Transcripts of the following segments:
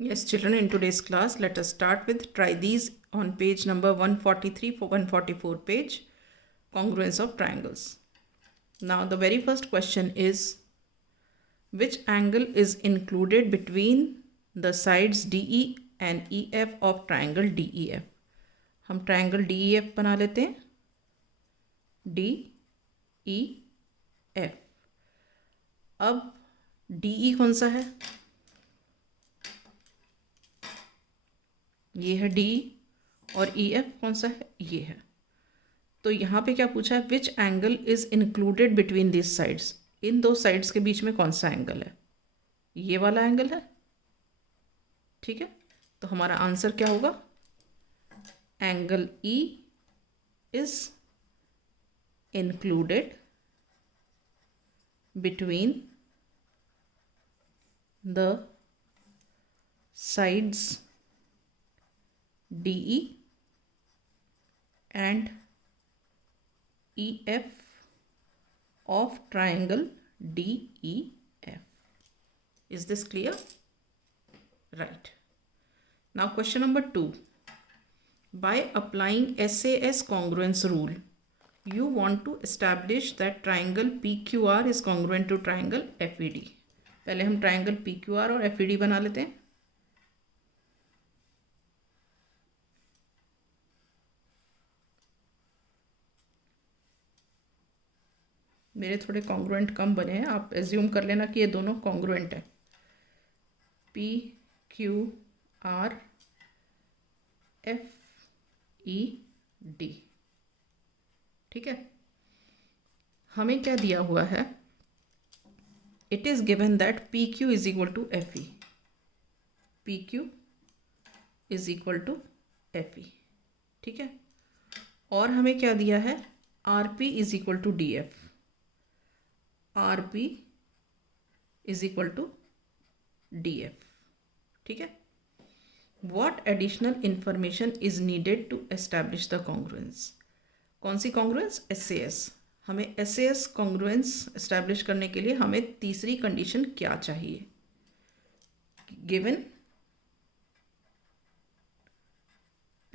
Yes, children, in today's class, let us start with try these on page number 143 for 144 page, congruence of triangles. Now, the very first question is, which angle is included between the sides DE and EF of triangle DEF? हम triangle DEF बना लेते हैं, DEF. अब DE कौन सा है? ये है DE और EF कौन सा है? ये है. तो यहाँ पे क्या पूछा है? Which angle is included between this sides. इन दो साइड्स के बीच में कौन सा एंगल है? ये वाला एंगल है. ठीक है, तो हमारा आंसर क्या होगा? Angle E is included between the sides DE and EF of triangle DEF. Is this clear? Right. Now question number 2. By applying SAS congruence rule, you want to establish that triangle PQR is congruent to triangle FED. पहले हम triangle PQR और FED बना लेते हैं. मेरे थोड़े congruent कम बने हैं, आप एज्यूम कर लेना कि ये दोनों कॉन्ग्रुएंट है. PQR FED. ठीक है, हमें क्या दिया हुआ है? It is given that PQ is equal to FE. PQ is equal to FE. ठीक है, और हमें क्या दिया है? RP is equal to DF. RP is equal to DF. ठीक है, what additional information is needed to establish the congruence? कौन सी congruence? SAS. हमें SAS congruence establish करने के लिए हमें तीसरी कंडीशन क्या चाहिए? given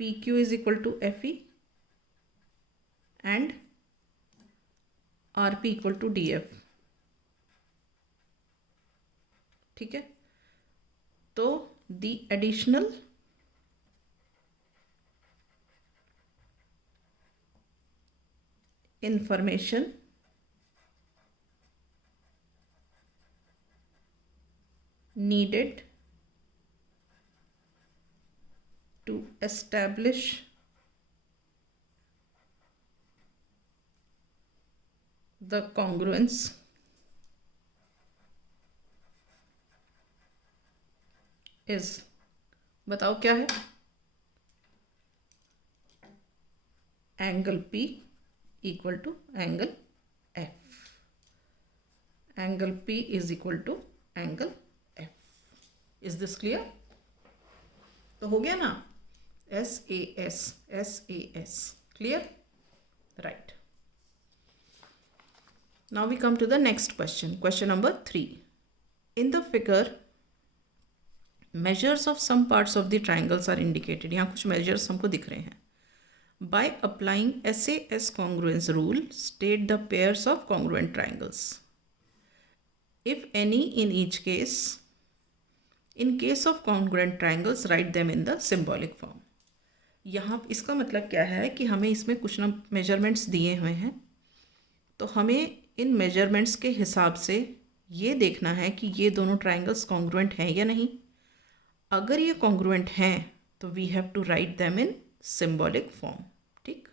PQ is equal to FE and RP equal to DF. ठीक है, तो the additional information needed to establish the congruence is, बताओ क्या है? Angle P equal to angle F. Angle P is equal to angle F. Is this clear? तो हो गया ना, SAS. Clear? Right. Now we come to the next question. Question number 3. In the figure measures of some parts of the triangles are indicated. यहाँ कुछ measures हमको दिख रहे हैं. By applying SAS congruence rule, state the pairs of congruent triangles. If any in each case, in case of congruent triangles, write them in the symbolic form. यहाँ इसका मतलब क्या है कि हमें इसमें कुछ ना measurements दिए हुए हैं, तो हमें इन measurements के हिसाब से ये देखना है कि ये दोनों triangles congruent हैं या नहीं. अगर ये कॉन्ग्रुएंट हैं तो we have to write them in symbolic form. ठीक,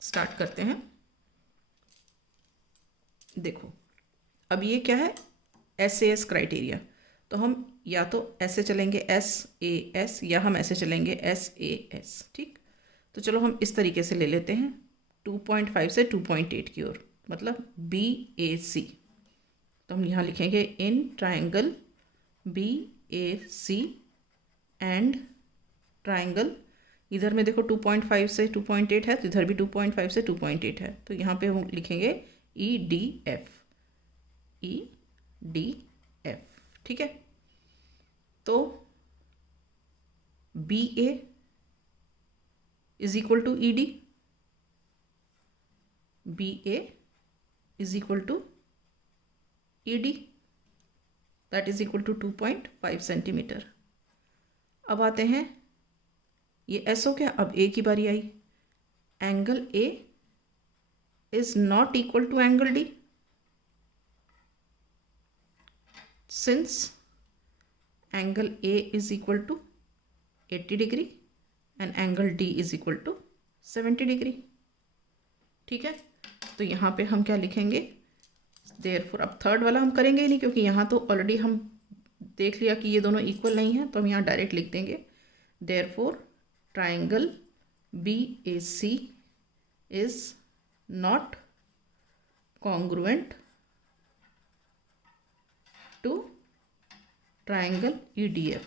स्टार्ट करते हैं. देखो, अब ये क्या है? SAS criteria. तो हम या तो ऐसे चलेंगे SAS या हम ऐसे चलेंगे SAS. ठीक, तो चलो हम इस तरीके से ले लेते हैं 2.5 से 2.8 की ओर, मतलब BAC. तो हम यहाँ लिखेंगे in triangle BAC and triangle, इधर में देखो 2.5 से 2.8 है, तो इधर भी 2.5 से 2.8 है, तो यहाँ पे हम लिखेंगे EDF. ठीक है, तो BA is equal to ED. BA is equal to ED, that is equal to 2.5 centimetre. अब आते हैं, ये S हो गया. अब A की बारी आई. Angle A is not equal to angle D, since angle A is equal to 80 degree and angle D is equal to 70 degree. ठीक है, तो यहाँ पे हम क्या लिखेंगे, देयरफॉर. अब थर्ड वाला हम करेंगे ही नहीं, क्योंकि यहाँ तो ऑलरेडी हम देख लिया कि ये दोनों इक्वल नहीं है, तो हम यहाँ डायरेक्ट लिख देंगे therefore triangle BAC is not congruent to triangle EDF.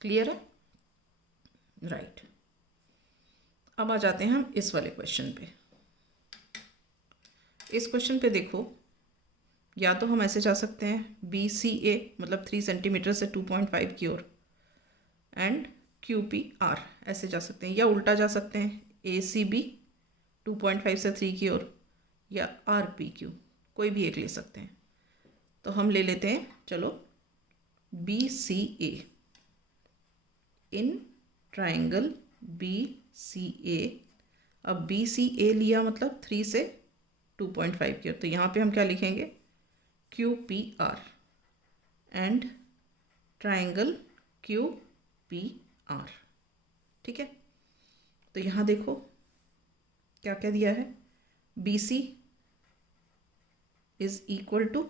Clear है? राइट. अब आ जाते हैं हम इस वाले क्वेश्चन पे. इस क्वेश्चन पे देखो, या तो हम ऐसे जा सकते हैं BCA मतलब 3 सेंटीमीटर से 2.5 की ओर, एंड QPR ऐसे जा सकते हैं, या उल्टा जा सकते हैं ACB 2.5 से 3 की ओर, या RPQ, कोई भी एक ले सकते हैं. तो हम ले लेते हैं, चलो BCA. इन ट्राइंगल BCA, अब BCA लिया मतलब 3 से 2.5 की ओर, तो यहाँ पे हम क्या लिखेंगे QPR एंड ट्राइंगल QPR. ठीक है, तो यहाँ देखो क्या क्या दिया है. BC इज इक्वल टू,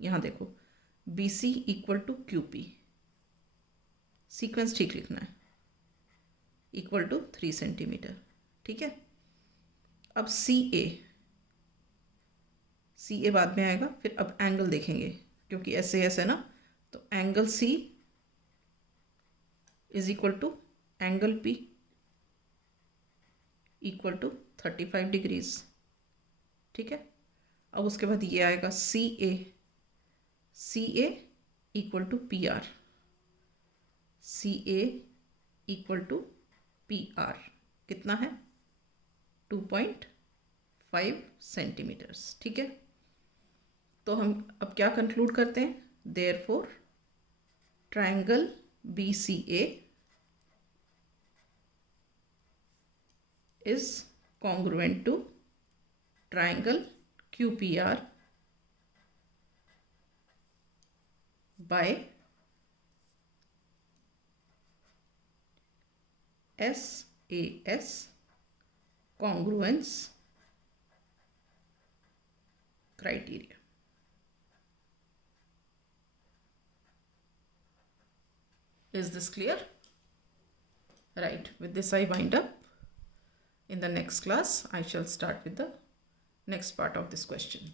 यहाँ देखो BC equal to QP, sequence ठीक लिखना है, इक्वल टू 3 सेंटीमीटर. ठीक है, अब CA बाद में आएगा. फिर अब एंगल देखेंगे, क्योंकि ऐसे ऐसे ना, तो angle C is equal to angle P equal to 35 degrees. ठीक है, अब उसके बाद ये आएगा CA equal to PR, CA equal to PR कितना है 2.5 सेंटीमीटर्स. ठीक है, तो हम अब क्या कंक्लूड करते हैं, therefore triangle BCA is congruent to triangle QPR by SAS congruence criteria. Is this clear? Right, with this I wind up. In the next class, I shall start with the next part of this question.